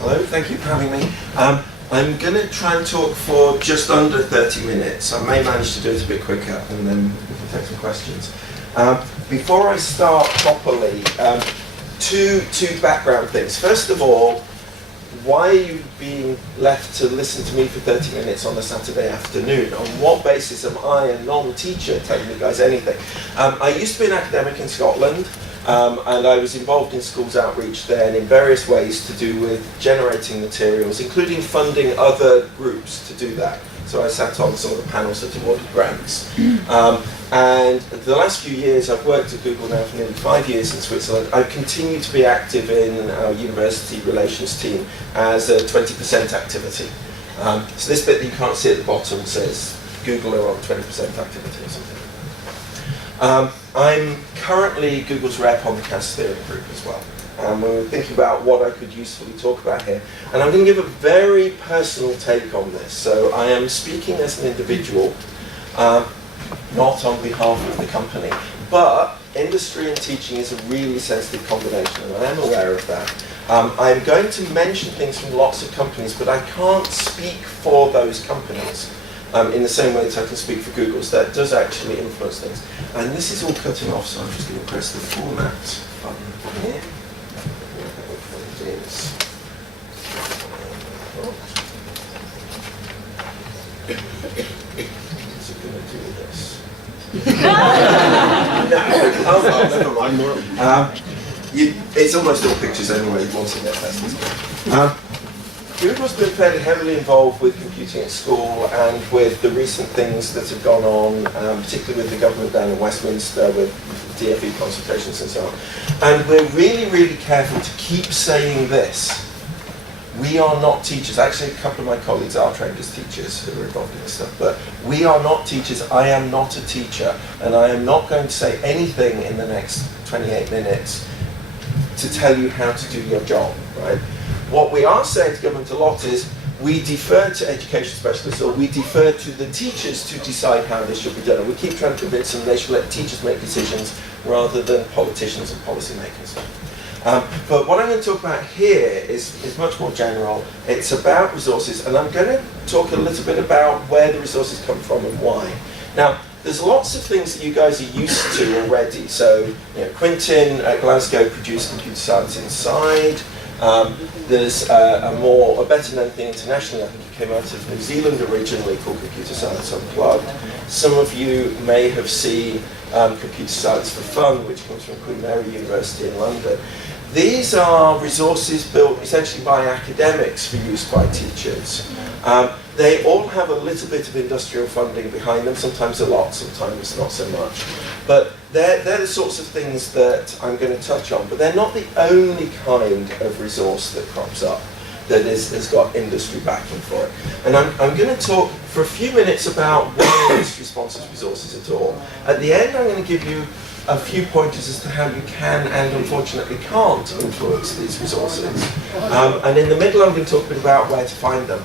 Hello, thank you for having me. I'm going to try and talk for just under 30 minutes. I may manage to do it a bit quicker and then we can take some questions. Before I start properly, two background things. First of all, why are you being left to listen to me for 30 minutes on a Saturday afternoon? On what basis am I, a non-teacher, telling you guys anything? I used to be an academic in Scotland, and I was involved in schools outreach then in various ways to do with generating materials, including funding other groups to do that. So I sat on some of the panels that awarded grants. And the last few years, I've worked at Google now for nearly 5 years in Switzerland. I've continued to be active in our university relations team as a 20% activity. So this bit that you can't see at the bottom says Google are on 20% activity or something. I'm currently Google's rep on the CAS steering group as well. We were thinking about what I could usefully talk about here. And I'm going to give a very personal take on this. So I am speaking as an individual, not on behalf of the company. But industry and teaching is a really sensitive combination, and I am aware of that. I'm going to mention things from lots of companies, but I can't speak for those companies in the same way that I can speak for Google. So that does actually influence things. And this is all cutting off, so I'm just going to press the format button here. Is it going to do this? Never mind. It's almost all pictures anyway, once it gets past. Google's been fairly heavily involved with computing at school and with the recent things that have gone on, particularly with the government down in Westminster, with DFE consultations and so on. And we're really, really careful to keep saying this. We are not teachers. Actually, a couple of my colleagues are trained as teachers who are involved in this stuff, but we are not teachers. I am not a teacher, and I am not going to say anything in the next 28 minutes to tell you how to do your job, right? What we are saying to government a lot is we defer to education specialists, or we defer to the teachers to decide how this should be done. And we keep trying to convince them they should let teachers make decisions rather than politicians and policymakers. But what I'm going to talk about here is much more general. It's about resources, and I'm going to talk a little bit about where the resources come from and why. Now, there's lots of things that you guys are used to already. So, Quintin at Glasgow produced Computer Science Inside. There's a better known thing internationally. I think it came out of New Zealand originally, called Computer Science Unplugged. Some of you may have seen Computer Science for Fun, which comes from Queen Mary University in London. These are resources built essentially by academics for use by teachers. They all have a little bit of industrial funding behind them, sometimes a lot, sometimes not so much. But they're the sorts of things that I'm going to touch on, but they're not the only kind of resource that crops up that has got industry backing for it. And I'm going to talk for a few minutes about why industry sponsors resources at all. At the end, I'm going to give you a few pointers as to how you can and unfortunately can't influence these resources. And in the middle, I'm going to talk a bit about where to find them.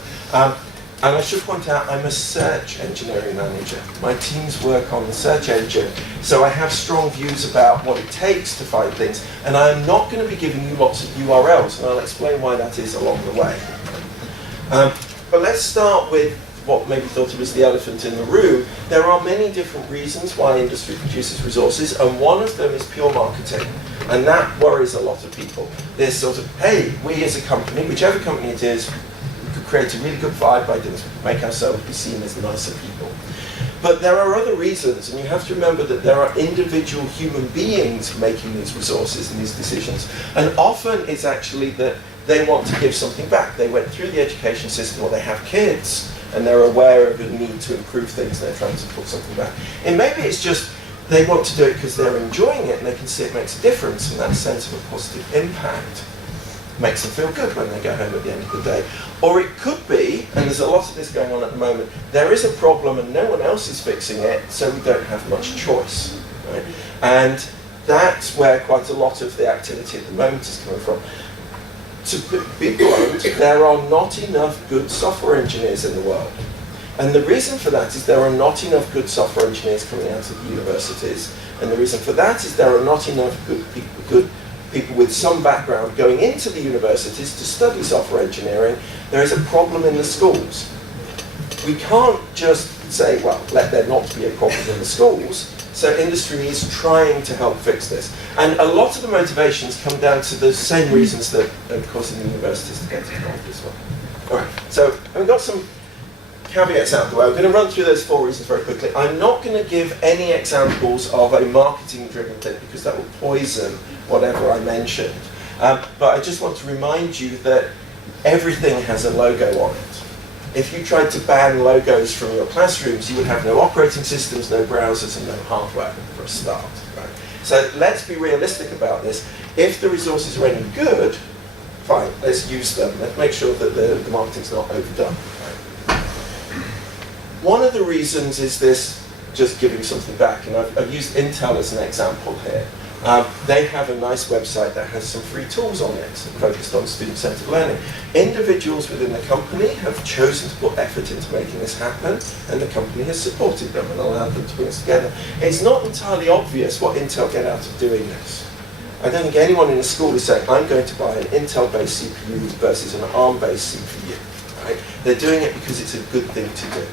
And I should point out, I'm a search engineering manager. My teams work on the search engine, so I have strong views about what it takes to find things, and I am not going to be giving you lots of URLs, and I'll explain why that is along the way. But let's start with what maybe thought of as the elephant in the room. There are many different reasons why industry produces resources, and one of them is pure marketing. And that worries a lot of people. There's sort of, hey, we as a company, whichever company it is, create a really good vibe by doing this, make ourselves be seen as nicer people. But there are other reasons, and you have to remember that there are individual human beings making these resources and these decisions. And often it's actually that they want to give something back. They went through the education system, or they have kids, and they're aware of the need to improve things, and they're trying to put something back. And maybe it's just they want to do it because they're enjoying it, and they can see it makes a difference, and that sense of a positive impact makes them feel good when they go home at the end of the day. Or it could be, and there's a lot of this going on at the moment, there is a problem and no one else is fixing it, so we don't have much choice. Right? And that's where quite a lot of the activity at the moment is coming from. To be blunt, there are not enough good software engineers in the world. And the reason for that is there are not enough good software engineers coming out of the universities. And the reason for that is there are not enough good people with some background going into the universities to study software engineering, there is a problem in the schools. We can't just say, well, let there not be a problem in the schools. So industry is trying to help fix this. And a lot of the motivations come down to the same reasons that are causing the universities to get involved as well. All right, so I've got some caveats out of the way. I'm going to run through those 4 reasons very quickly. I'm not going to give any examples of a marketing-driven thing because that will poison whatever I mentioned. But I just want to remind you that everything has a logo on it. If you tried to ban logos from your classrooms, you would have no operating systems, no browsers, and no hardware for a start. Right? So let's be realistic about this. If the resources are any good, fine, let's use them. Let's make sure that the marketing's not overdone. Right? One of the reasons is this, just giving something back, and I've used Intel as an example here. They have a nice website that has some free tools on it focused on student-centered learning. Individuals within the company have chosen to put effort into making this happen, and the company has supported them and allowed them to bring us together. It's not entirely obvious what Intel get out of doing this. I don't think anyone in the school is saying, I'm going to buy an Intel-based CPU versus an ARM-based CPU. Right? They're doing it because it's a good thing to do.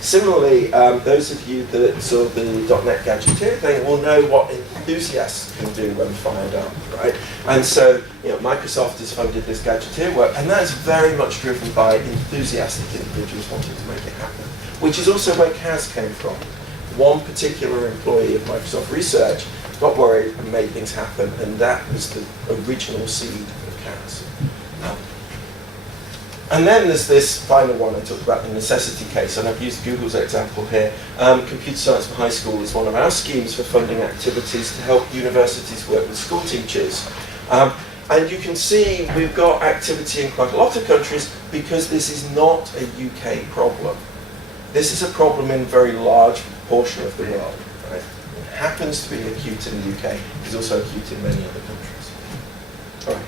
Similarly, those of you that saw the .NET Gadgeteer thing will know what enthusiasts can do when fired up, right? And so, Microsoft has funded this Gadgeteer work, and that's very much driven by enthusiastic individuals wanting to make it happen, which is also where CAS came from. One particular employee of Microsoft Research got worried and made things happen, and that was the original seed of CAS. And then there's this final one I talked about, the necessity case, and I've used Google's example here. Computer Science for High School is one of our schemes for funding activities to help universities work with school teachers. And you can see we've got activity in quite a lot of countries because this is not a UK problem. This is a problem in a very large portion of the world. Right? It happens to be acute in the UK, it's also acute in many other countries. All right.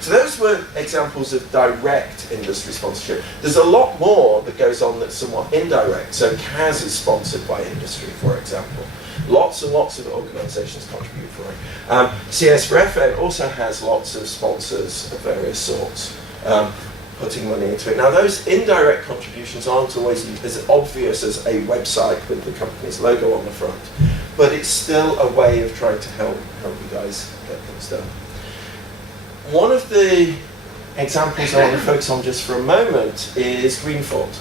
So those were examples of direct industry sponsorship. There's a lot more that goes on that's somewhat indirect. So CAS is sponsored by industry, for example. Lots and lots of organisations contribute for it. CS for FN also has lots of sponsors of various sorts putting money into it. Now those indirect contributions aren't always as obvious as a website with the company's logo on the front, but it's still a way of trying to help you guys get things done. One of the examples I want to focus on just for a moment is Greenfield.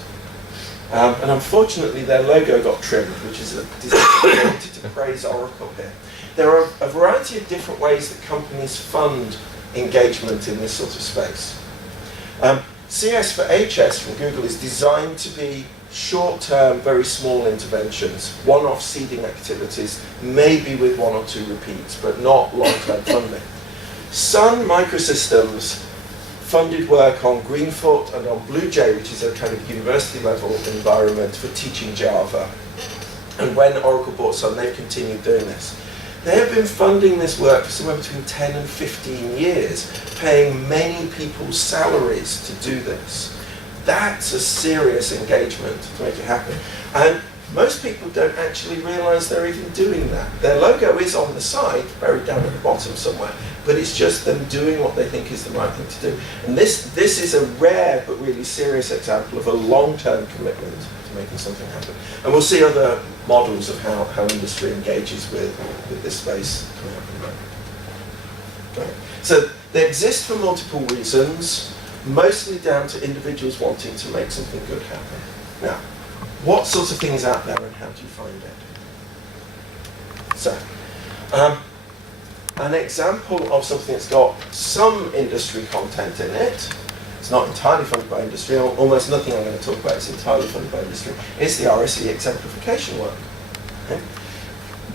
And unfortunately their logo got trimmed, which is a design I wanted to praise Oracle here. There are a variety of different ways that companies fund engagement in this sort of space. CS for HS from Google is designed to be short-term, very small interventions, one-off seeding activities, maybe with 1 or 2 repeats, but not long-term funding. Sun Microsystems funded work on Greenfoot and on BlueJ, which is a kind of university-level environment for teaching Java. And when Oracle bought Sun, they've continued doing this. They have been funding this work for somewhere between 10 and 15 years, paying many people's salaries to do this. That's a serious engagement to make it happen. And most people don't actually realise they're even doing that. Their logo is on the side, buried down at the bottom somewhere, but it's just them doing what they think is the right thing to do. And this is a rare but really serious example of a long-term commitment to making something happen. And we'll see other models of how industry engages with this space coming up in a moment. Right. So they exist for multiple reasons, mostly down to individuals wanting to make something good happen. Now, what sorts of things out there and how do you find it? So, an example of something that's got some industry content in it, it's not entirely funded by industry, almost nothing I'm going to talk about is entirely funded by industry, is the RSE exemplification work. Okay?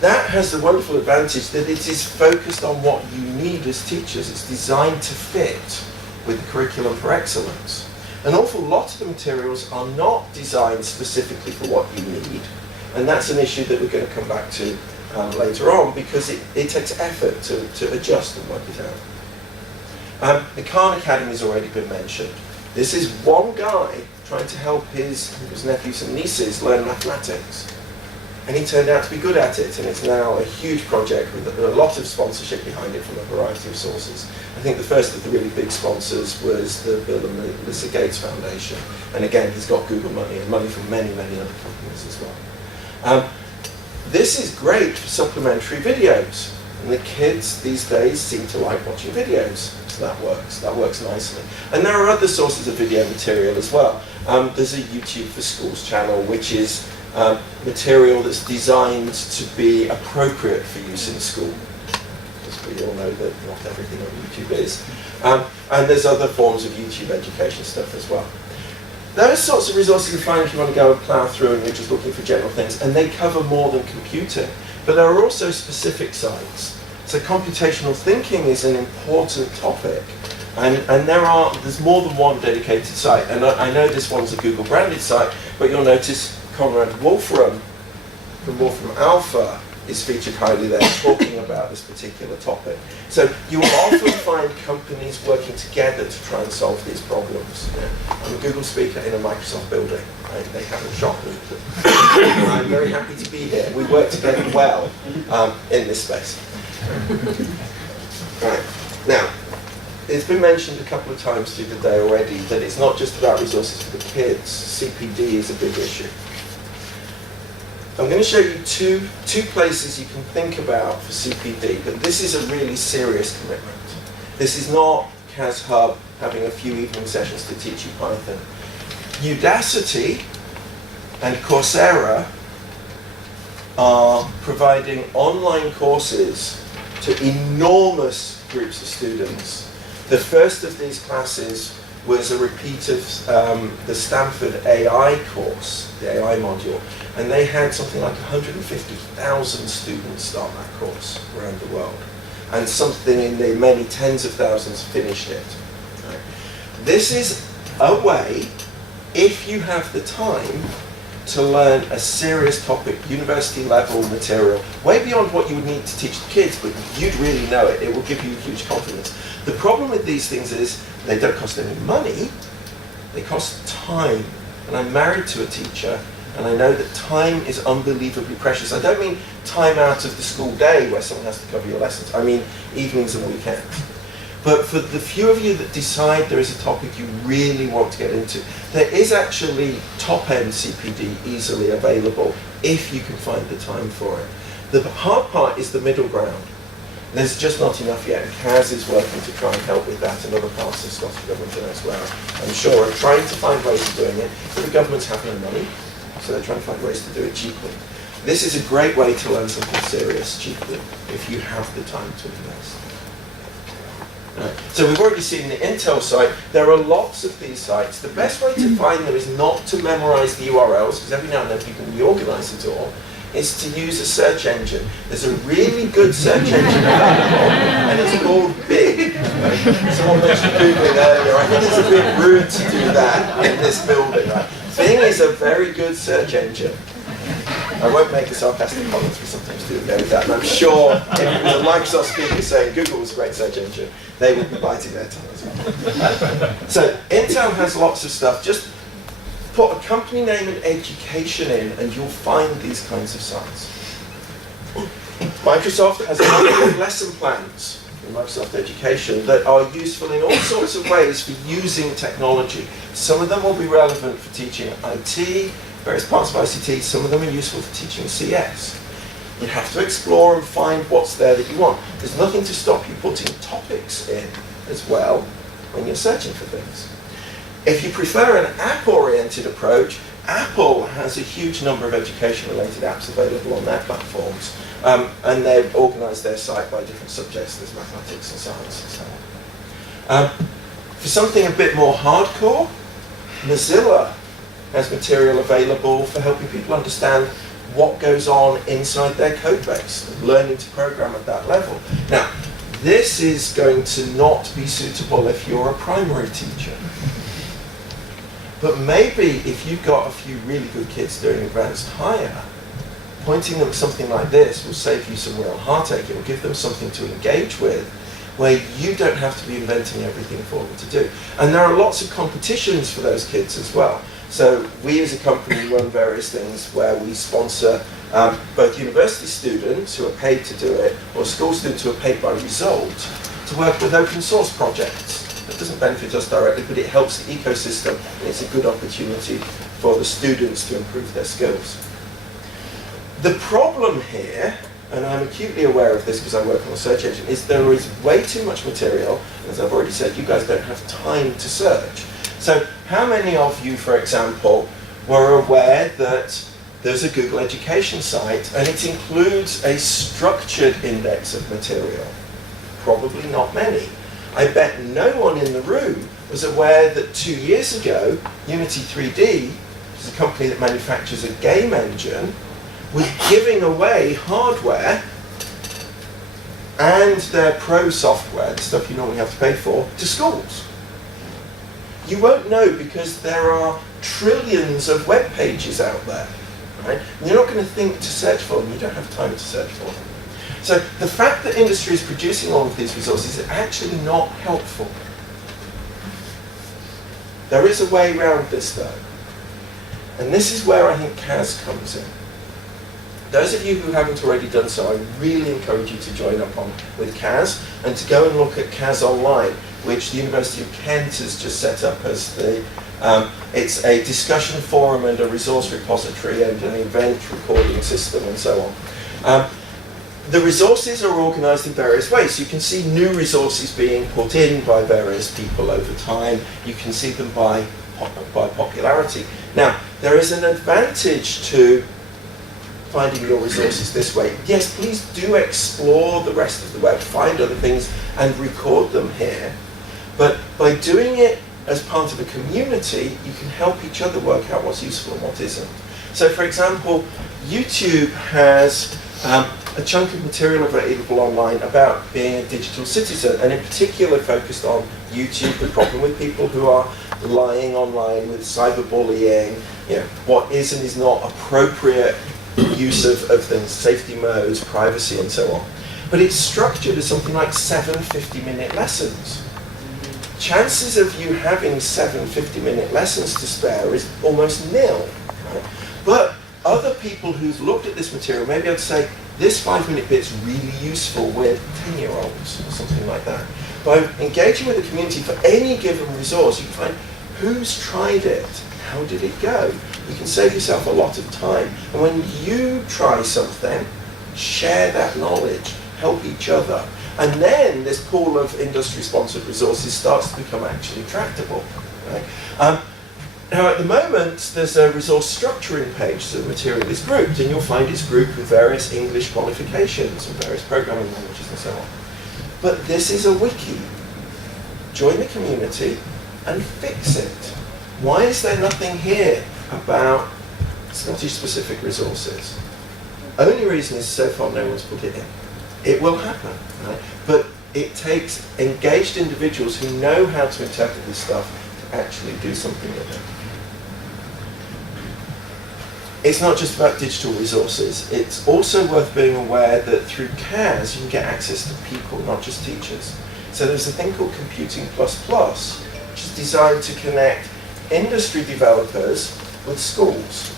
That has the wonderful advantage that it is focused on what you need as teachers. It's designed to fit with the curriculum for excellence. An awful lot of the materials are not designed specifically for what you need, and that's an issue that we're going to come back to later on because it takes effort to adjust and work it out. The Khan Academy has already been mentioned. This is one guy trying to help his nephews and nieces learn mathematics. And he turned out to be good at it, and it's now a huge project with a lot of sponsorship behind it from a variety of sources. I think the first of the really big sponsors was the Bill and Melinda Gates Foundation, and again, he's got Google money and money from many, many other companies as well. This is great for supplementary videos, and the kids these days seem to like watching videos, so that works nicely. And there are other sources of video material as well. There's a YouTube for Schools channel, which is material that's designed to be appropriate for use in school. Because we all know that not everything on YouTube is. And there's other forms of YouTube education stuff as well. Those sorts of resources are fine if you want to go and plough through and you're just looking for general things, and they cover more than computing. But there are also specific sites. So computational thinking is an important topic. And there's more than one dedicated site. And I know this one's a Google branded site, but you'll notice Conrad Wolfram from Wolfram Alpha is featured highly there, talking about this particular topic. So you will often find companies working together to try and solve these problems. Yeah. I'm a Google speaker in a Microsoft building. Right? They haven't shocked me. I'm very happy to be here. We work together well in this space. Right. Now, it's been mentioned a couple of times through the day already that it's not just about resources for the kids. CPD is a big issue. I'm going to show you two places you can think about for CPD, but this is a really serious commitment. This is not CAS Hub having a few evening sessions to teach you Python. Udacity and Coursera are providing online courses to enormous groups of students. The first of these classes was a repeat of the Stanford AI course, the AI module, and they had something like 150,000 students start that course around the world, and something in the many tens of thousands finished it. Right. This is a way, if you have the time, to learn a serious topic, university level material, way beyond what you would need to teach the kids, but you'd really know it. It will give you huge confidence. The problem with these things is they don't cost any money, they cost time. And I'm married to a teacher, and I know that time is unbelievably precious. I don't mean time out of the school day where someone has to cover your lessons. I mean evenings and weekends. But for the few of you that decide there is a topic you really want to get into, there is actually top-end CPD easily available if you can find the time for it. The hard part is the middle ground. There's just not enough yet, and CAS is working to try and help with that, and other parts of Scottish Government and elsewhere, I'm sure, are trying to find ways of doing it, but the governments have no money, so they're trying to find ways to do it cheaply. This is a great way to learn something serious cheaply, if you have the time to invest. Right. So we've already seen the Intel site. There are lots of these sites. The best way to find them is not to memorize the URLs, because every now and then people reorganize it all. Is to use a search engine. There's a really good search engine available, and it's called Bing. Someone mentioned Googling earlier. I think it's a bit rude to do that in this building. Right? Bing is a very good search engine. I won't make a sarcastic comment, but sometimes do go with that. And I'm sure if it was a Microsoft speaker saying Google was a great search engine, they would be biting their tongue as well. So Intel has lots of stuff. Just put a company name and education in, and you'll find these kinds of sites. Microsoft has a number of lesson plans in Microsoft Education that are useful in all sorts of ways for using technology. Some of them will be relevant for teaching IT, various parts of ICT. Some of them are useful for teaching CS. You have to explore and find what's there that you want. There's nothing to stop you putting topics in as well when you're searching for things. If you prefer an app-oriented approach, Apple has a huge number of education-related apps available on their platforms, and they've organized their site by different subjects. There's mathematics and science and so on. For something a bit more hardcore, Mozilla has material available for helping people understand what goes on inside their code base, learning to program at that level. Now, this is going to not be suitable if you're a primary teacher. But maybe if you've got a few really good kids doing advanced higher, pointing them at something like this will save you some real heartache. It will give them something to engage with where you don't have to be inventing everything for them to do. And there are lots of competitions for those kids as well. So we as a company run various things where we sponsor both university students who are paid to do it, or school students who are paid by result, to work with open source projects. It doesn't benefit us directly, but it helps the ecosystem, and it's a good opportunity for the students to improve their skills. The problem here, and I'm acutely aware of this because I work on a search engine, is there is way too much material. As I've already said, you guys don't have time to search. So how many of you, for example, were aware that there's a Google Education site and it includes a structured index of material? Probably not many. I bet no one in the room was aware that 2 years ago, Unity 3D, which is a company that manufactures a game engine, was giving away hardware and their pro software, the stuff you normally have to pay for, to schools. You won't know because there are trillions of web pages out there, right? And you're not going to think to search for them, you don't have time to search for them. So the fact that industry is producing all of these resources is actually not helpful. There is a way around this though. And this is where I think CAS comes in. Those of you who haven't already done so, I really encourage you to join up on with CAS and to go and look at CAS Online, which the University of Kent has just set up as the, it's a discussion forum and a resource repository and an event recording system and so on. The resources are organised in various ways. You can see new resources being put in by various people over time. You can see them by popularity. Now, there is an advantage to finding your resources this way. Yes, please do explore the rest of the web, find other things and record them here. But by doing it as part of a community, you can help each other work out what's useful and what isn't. So for example, YouTube has a chunk of material available online about being a digital citizen, and in particular focused on YouTube, the problem with people who are lying online with cyberbullying, you know, what is and is not appropriate use of things, safety modes, privacy and so on. But it's structured as something like 7 50-minute lessons. Chances of you having 7 50-minute lessons to spare is almost nil. Right? But other people who've looked at this material maybe I'd say, this 5-minute bit's really useful with 10-year-olds or something like that. By engaging with the community for any given resource, you can find who's tried it, how did it go? You can save yourself a lot of time. And when you try something, share that knowledge, help each other. And then this pool of industry-sponsored resources starts to become actually tractable. Right? Now at the moment, there's a resource structuring page, so the material is grouped, and you'll find it's grouped with various English qualifications and various programming languages and so on. But this is a wiki. Join the community and fix it. Why is there nothing here about Scottish-specific resources? Only reason is so far no one's put it in. It will happen, right? But it takes engaged individuals who know how to interpret this stuff to actually do something with it. It's not just about digital resources. It's also worth being aware that through CAS you can get access to people, not just teachers. So there's a thing called Computing++, which is designed to connect industry developers with schools.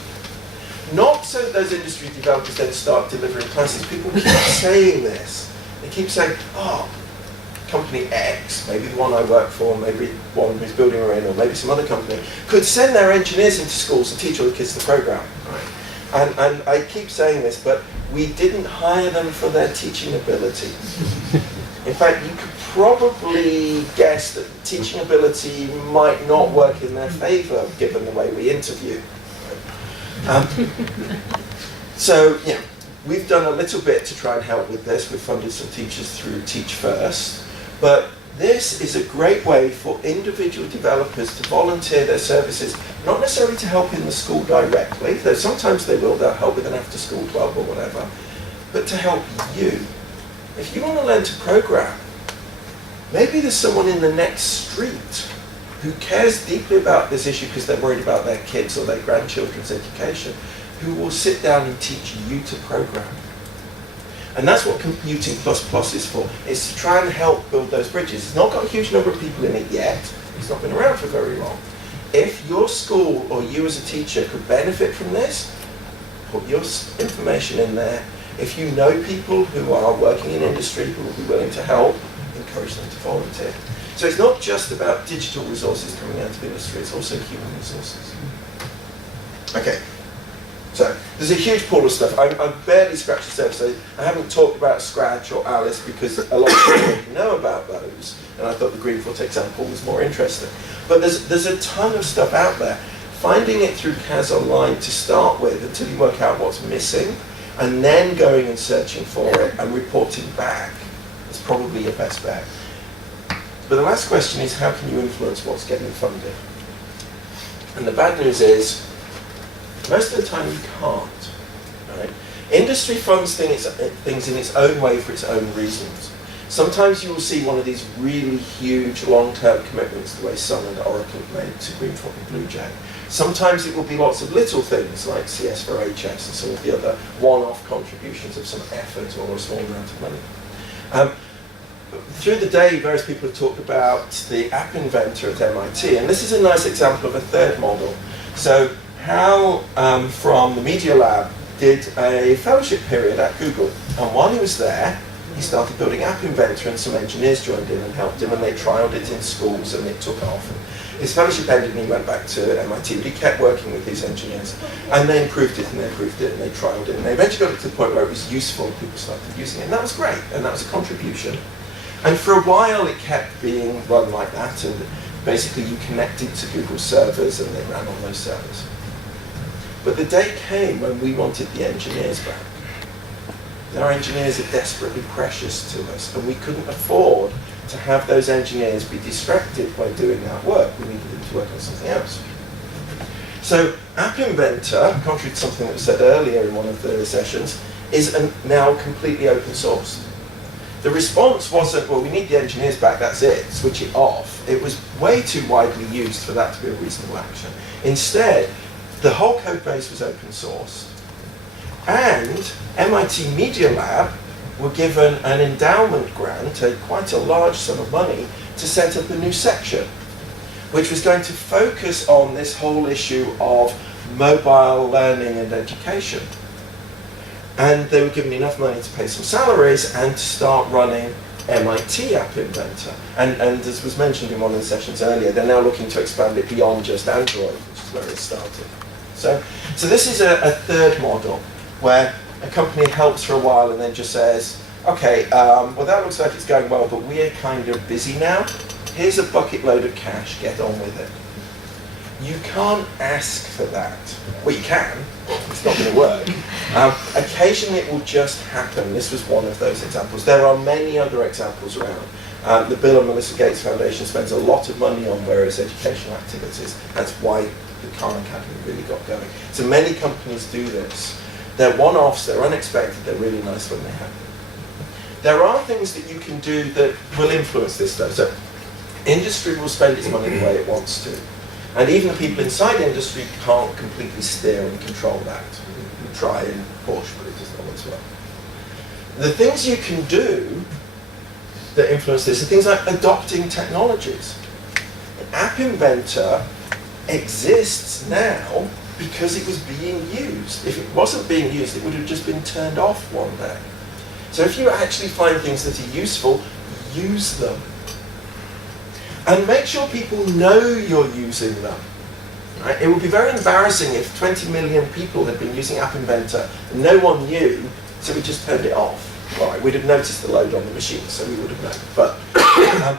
Not so that those industry developers then start delivering classes. People keep saying this. They keep saying, oh, company X, maybe the one I work for, maybe one who's building a or maybe some other company, could send their engineers into schools to teach all the kids the program. Right? And I keep saying this, but we didn't hire them for their teaching ability. In fact, you could probably guess that teaching ability might not work in their favor given the way we interview. So, yeah, we've done a little bit to try and help with this. We've funded some teachers through Teach First. But this is a great way for individual developers to volunteer their services, not necessarily to help in the school directly, though sometimes they will, they'll help with an after-school club or whatever, but to help you. If you want to learn to program, maybe there's someone in the next street who cares deeply about this issue because they're worried about their kids or their grandchildren's education, who will sit down and teach you to program. And that's what Computing++ is for. It's to try and help build those bridges. It's not got a huge number of people in it yet. It's not been around for very long. If your school or you as a teacher could benefit from this, put your information in there. If you know people who are working in industry who will be willing to help, encourage them to volunteer. So it's not just about digital resources coming out of industry, it's also human resources. Okay, so there's a huge pool of stuff. I've barely scratched the surface. So I haven't talked about Scratch or Alice because a lot of people already know about those, and I thought the Greenfoot example was more interesting. But there's a ton of stuff out there. Finding it through CAS Online to start with until you work out what's missing, and then going and searching for it and reporting back is probably your best bet. But the last question is, how can you influence what's getting funded? And the bad news is, most of the time you can't. Right? Industry funds things in its own way for its own reasons. Sometimes you will see one of these really huge long-term commitments, the way Sun and Oracle made to Greenfoot and Blue Jay. Sometimes it will be lots of little things like CS for HS and some of the other one-off contributions of some effort or a small amount of money. Through the day, various people have talked about the App Inventor at MIT, and this is a nice example of a third model. So Hal from the Media Lab did a fellowship period at Google, and while he was there, he started building App Inventor, and some engineers joined in and helped him, and they trialed it in schools, and it took off. His fellowship ended, and he went back to MIT, but he kept working with these engineers, and they improved it, and they improved it, and they trialed it, and they eventually got it to the point where it was useful, and people started using it, and that was great, and that was a contribution. And for a while, it kept being run like that, and basically you connected to Google servers, and they ran on those servers. But the day came when we wanted the engineers back. Our engineers are desperately precious to us, and we couldn't afford to have those engineers be distracted by doing that work. We needed them to work on something else. So App Inventor, contrary to something that was said earlier in one of the sessions, is now completely open source. The response wasn't, well, we need the engineers back, that's it, switch it off. It was way too widely used for that to be a reasonable action. Instead, the whole code base was open source, and MIT Media Lab were given an endowment grant, quite a large sum of money, to set up a new section, which was going to focus on this whole issue of mobile learning and education. And they were given enough money to pay some salaries and to start running MIT App Inventor. And as was mentioned in one of the sessions earlier, they're now looking to expand it beyond just Android, which is where it started. So this is a third model, where a company helps for a while and then just says, okay, well that looks like it's going well, but we're kind of busy now. Here's a bucket load of cash, get on with it. You can't ask for that. Well, you can, it's not going to work. Occasionally it will just happen. This was one of those examples. There are many other examples around. The Bill and Melinda Gates Foundation spends a lot of money on various educational activities. That's why the Khan Academy really got going. So many companies do this. They're one-offs, they're unexpected, they're really nice when they happen. There are things that you can do that will influence this though. So industry will spend its money the way it wants to. And even the people inside industry can't completely steer and control that. We try and push, but it doesn't always work. The things you can do that influence this are things like adopting technologies. App Inventor exists now because it was being used. If it wasn't being used, it would have just been turned off one day. So if you actually find things that are useful, use them. And make sure people know you're using them. Right? It would be very embarrassing if 20 million people had been using App Inventor and no one knew, so we just turned it off. Right, we'd have noticed the load on the machine, so we would have known. But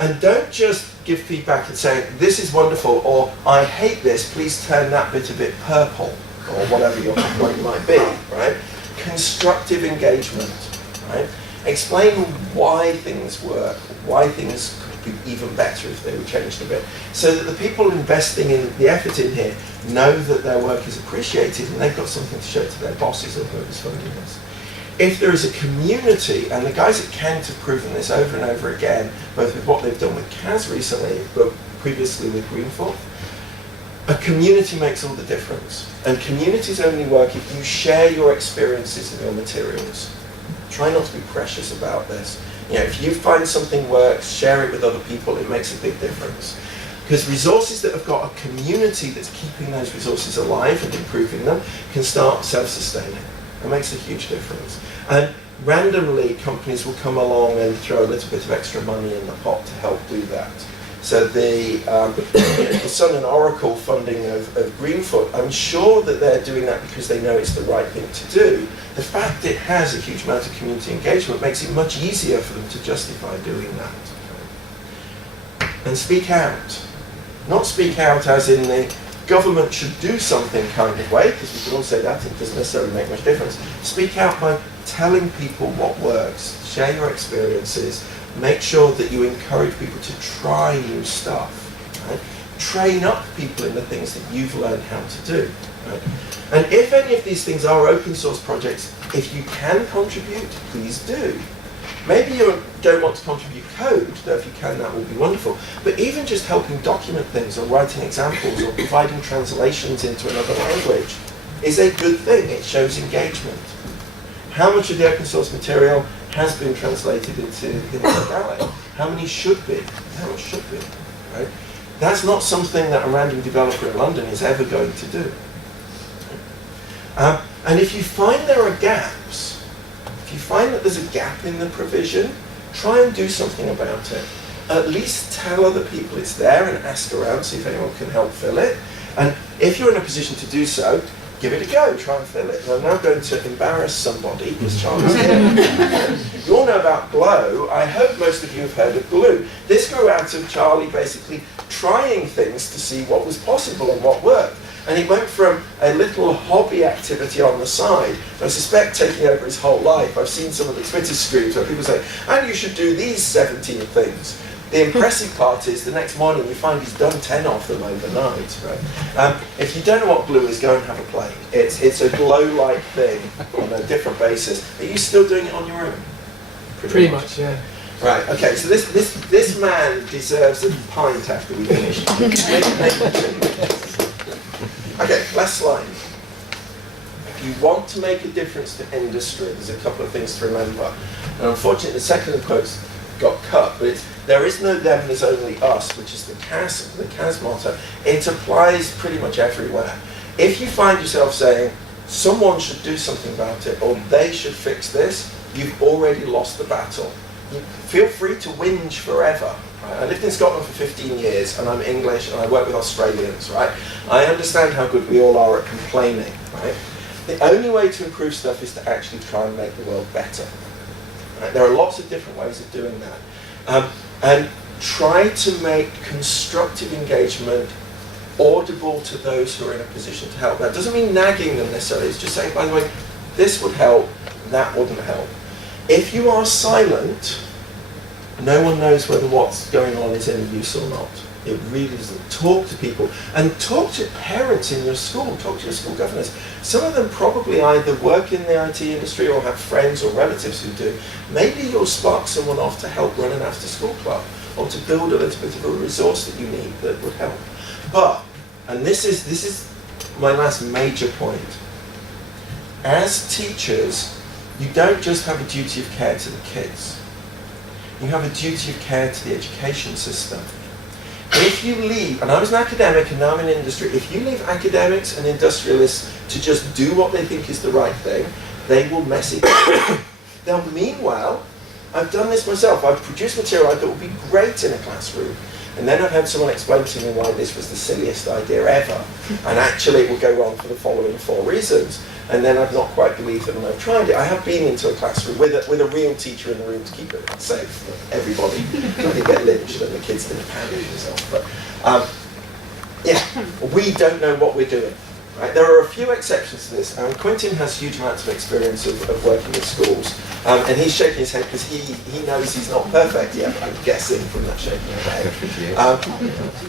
and don't just give feedback and say, this is wonderful, or I hate this, please turn that bit of it purple, or whatever your complaint might be, right? Constructive engagement, right? Explain why things work, why things could be even better if they were changed a bit, so that the people investing in the effort in here know that their work is appreciated and they've got something to show to their bosses or whoever's funding this. If there is a community, and the guys at Kent have proven this over and over again, both with what they've done with CAS recently, but previously with Greenfoot, a community makes all the difference. And communities only work if you share your experiences and your materials. Try not to be precious about this. You know, if you find something works, share it with other people, it makes a big difference. Because resources that have got a community that's keeping those resources alive and improving them can start self-sustaining. It makes a huge difference. And randomly, companies will come along and throw a little bit of extra money in the pot to help do that. So the Sun and Oracle funding of Greenfoot, I'm sure that they're doing that because they know it's the right thing to do. The fact it has a huge amount of community engagement makes it much easier for them to justify doing that. And speak out. Not speak out as in the government should do something kind of way, because we can all say that, it doesn't necessarily make much difference. Speak out by telling people what works, share your experiences, make sure that you encourage people to try new stuff. Right? Train up people in the things that you've learned how to do. Right? And if any of these things are open source projects, if you can contribute, please do. Maybe you don't want to contribute code, though if you can, that would be wonderful. But even just helping document things or writing examples or providing translations into another language is a good thing. It shows engagement. How much of the open source material has been translated into Galley? How many should be? How much should be? Right? That's not something that a random developer in London is ever going to do. And if you find there are gaps, if you find that there's a gap in the provision, try and do something about it. At least tell other people it's there and ask around, see if anyone can help fill it. And if you're in a position to do so, give it a go, try and fill it. And I'm now going to embarrass somebody, because Charlie's here. You all know about Glow. I hope most of you have heard of Glue. This grew out of Charlie basically trying things to see what was possible and what worked. And it went from a little hobby activity on the side, I suspect taking over his whole life. I've seen some of the Twitter streams where people say, and you should do these 17 things. The impressive part is the next morning you find he's done 10 of them overnight. Right? If you don't know what Glue is, go and have a play. It's a Glow-like thing on a different basis. Are you still doing it on your own? Pretty much, yeah. Right, okay, so this man deserves a pint after we finish. Okay, last slide. If you want to make a difference to industry, there's a couple of things to remember. And unfortunately, the second quote got cut, but it's, there is no them, there's only us, which is the CAS motto. It applies pretty much everywhere. If you find yourself saying, someone should do something about it, or they should fix this, you've already lost the battle. You feel free to whinge forever. Right? I lived in Scotland for 15 years, and I'm English, and I work with Australians, right? I understand how good we all are at complaining, right? The only way to improve stuff is to actually try and make the world better. Right? There are lots of different ways of doing that. And try to make constructive engagement audible to those who are in a position to help. That doesn't mean nagging them necessarily, it's just saying, by the way, this would help, that wouldn't help. If you are silent, no one knows whether what's going on is any use or not. It really doesn't. Talk to people, and talk to parents in your school, talk to your school governors. Some of them probably either work in the IT industry or have friends or relatives who do. Maybe you'll spark someone off to help run an after-school club, or to build a little bit of a resource that you need that would help. But, and this is my last major point, as teachers, you don't just have a duty of care to the kids. You have a duty of care to the education system. If you leave, and I was an academic and now I'm in industry, if you leave academics and industrialists to just do what they think is the right thing, they will mess it up. Now, meanwhile, I've done this myself. I've produced material I thought would be great in a classroom. And then I've had someone explain to me why this was the silliest idea ever. And actually it will go wrong for the following 4 reasons. And then I've not quite believed it when I've tried it. I have been into a classroom with a real teacher in the room to keep it safe for everybody. Don't get lynched and the kids didn't panic themselves. But yeah, we don't know what we're doing. Right? There are a few exceptions to this. Quentin has huge amounts of experience of working with schools. And he's shaking his head because he knows he's not perfect yet, I'm guessing from that shaking of the head.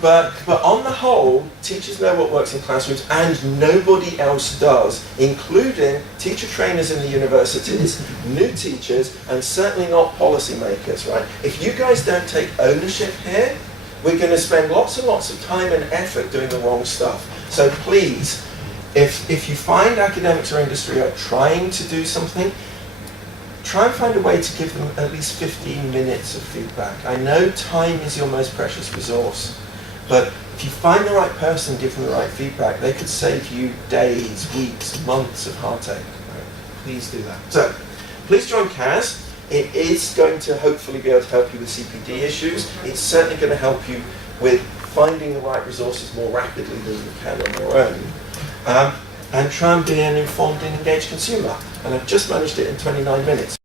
But on the whole, teachers know what works in classrooms and nobody else does, including teacher trainers in the universities, new teachers, and certainly not policymakers, right? If you guys don't take ownership here, we're going to spend lots and lots of time and effort doing the wrong stuff. So please, if you find academics or industry are trying to do something, try and find a way to give them at least 15 minutes of feedback. I know time is your most precious resource. But if you find the right person, give them the right feedback, they could save you days, weeks, months of heartache. Right? Please do that. So, please join CAS. It is going to hopefully be able to help you with CPD issues. It's certainly going to help you with finding the right resources more rapidly than you can on your own. And try and be an informed and engaged consumer. And I've just managed it in 29 minutes.